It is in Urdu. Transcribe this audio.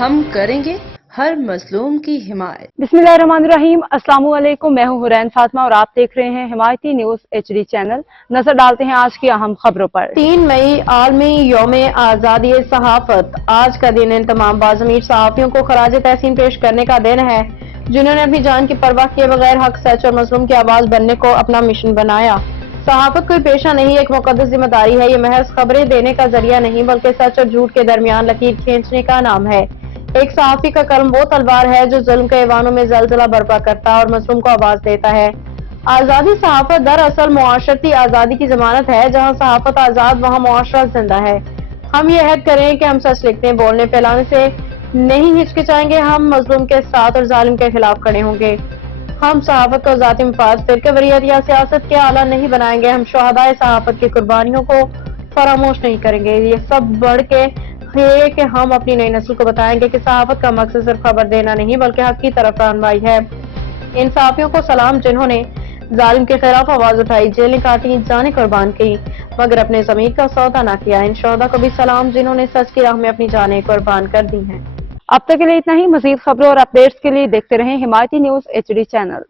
ہم کریں گے ہر مظلوم کی حمایت۔ بسمillahirrahmanirrahim، السلام علیکم، میں ہوں حرین فاطمہ اور آپ دیکھ رہے ہیں حمایتی نیوز HD چینل۔ نظر ڈالتے ہیں آج کی اہم خبروں پر۔ 3 مئی عالمی یوم آزادی صحافت۔ آج کا دن ان تمام باضمیر صحافیوں کو خراج تحسین پیش کرنے کا دن ہے جنہوں نے اپنی جان کی پرواہ کیے بغیر حق، سچ اور مظلوم کی آواز بننے کو اپنا مشن بنایا۔ صحافت کوئی پیشہ نہیں، ایک مقدس ذمہ داری ہے۔ یہ محض خبریں دینے کا ذریعہ نہیں بلکہ سچ اور جھوٹ کے درمیان لکیر کھینچنے کا نام ہے۔ ایک صحافی کا قلم وہ تلوار ہے جو ظلم کے ایوانوں میں زلزلہ برپا کرتا ہے اور مظلوم کو آواز دیتا ہے۔ آزادی صحافت دراصل معاشرتی آزادی کی ضمانت ہے۔ جہاں صحافت آزاد وہاں معاشرہ زندہ ہے۔ ہم یہ عہد کریں کہ ہم سچ لکھنے، بولنے، پھیلانے سے نہیں ہچکچائیں گے۔ ہم مظلوم کے ساتھ اور ظالم کے خلاف کھڑے ہوں گے۔ ہم صحافت کو ذاتی مفاد، فرقہ واریت یا سیاست کے آلہ نہیں بنائیں گے۔ ہم شہدائے صحافت کی قربانیوں کو فراموش نہیں کریں گے۔ یہ سب بڑھ کے یہ کہ ہم اپنی نئی نسل کو بتائیں گے کہ صحافت کا مقصد صرف خبر دینا نہیں بلکہ حق کی طرف رہنمائی ہے۔ ان صحافیوں کو سلام جنہوں نے ظالم کے خلاف آواز اٹھائی، جیلیں کاٹی، جانیں قربان کی مگر اپنے ضمیر کا سودا نہ کیا۔ ان شہداء کو بھی سلام جنہوں نے سچ کی راہ میں اپنی جانیں قربان کر دی ہیں۔ اب تک کے لیے اتنا ہی۔ مزید خبروں اور اپڈیٹس کے لیے دیکھتے رہیں حمایتی نیوز HD چینل۔